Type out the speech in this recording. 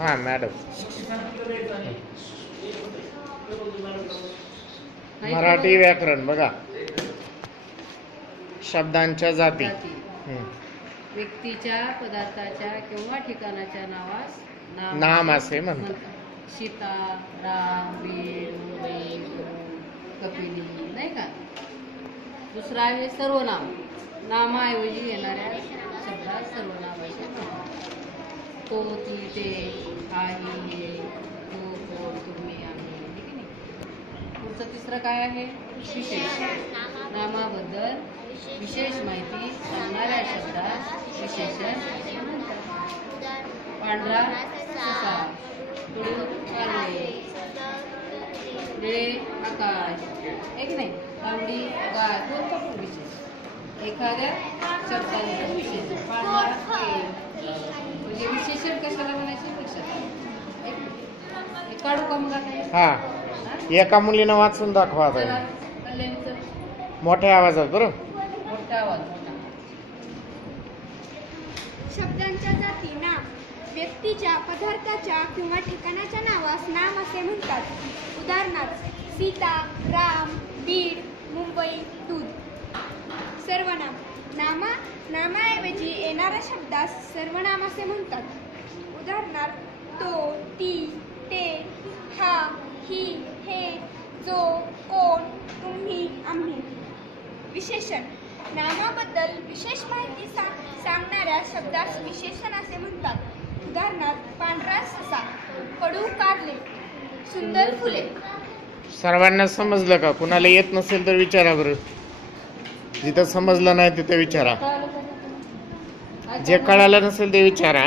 हा मॅडम, मराठी व्याकरण बघा. शब्दांच्या जाती. व्यक्तीच्या, पदार्थाच्या किंवा ठिकाणाच्या नावास नाम असे म्हणतात. सीता, राम, वीर, मुंबई, कपिली, नाही का. दुसरा आहे सर्वनाम. नामाऐवजी येणाऱ्या शब्दात सर्वनाम असे म्हणतात. तो, ती, ते, आई, हे, तो, कोण, तुम्ही, आम्ही, ठीक आहे नाही. पुढचं तिसरं काय आहे? विशेष. नामाबद्दल विशेष माहिती सांगणाऱ्या शब्दात विशेषण म्हणतात. पांढरा ससा, तुळू कारले, निळे आकाश, एक नाही, तांबडी गाय, कोणता पण विशेष. एखाद्या शब्दाचे विशेषण. पांढरा म्हणजे विशेषण कशाला म्हणायचं लक्षात एक काढू का मग आता? हा, एका मुलीनं वाचून दाखवा. मोठ्या आवाजात बरं. मोठा आवाज. शब्दांच्या जाती. नाम व्यक्तीच्या, पदार्थाच्या किंवा ठिकाणाच्या नावास नाम असे म्हणतात. उदाहरणार्थ सीता, राम, बीड, मुंबई, दूध. सर्वनाम नामाऐवजी येणाऱ्या शब्दास सर्वनाम असे म्हणतात. उदाहरणार्थ तो, ती, ते, हा, ही, हे, जो, कोण, तुम्ही, आम्ही. विशेषण नामाबद्दल विशेष माहिती सांगणाऱ्या शब्दास विशेषण असे म्हणतात. उदाहरणार्थ पांढरा ससा, कडू कारले, सुंदर फुले. सर्वांना समजलं का? कुणाला येत नसेल तर विचारा बरं. जिथं समजलं नाही तिथे विचारा. जे कळालं नसेल ते विचारा.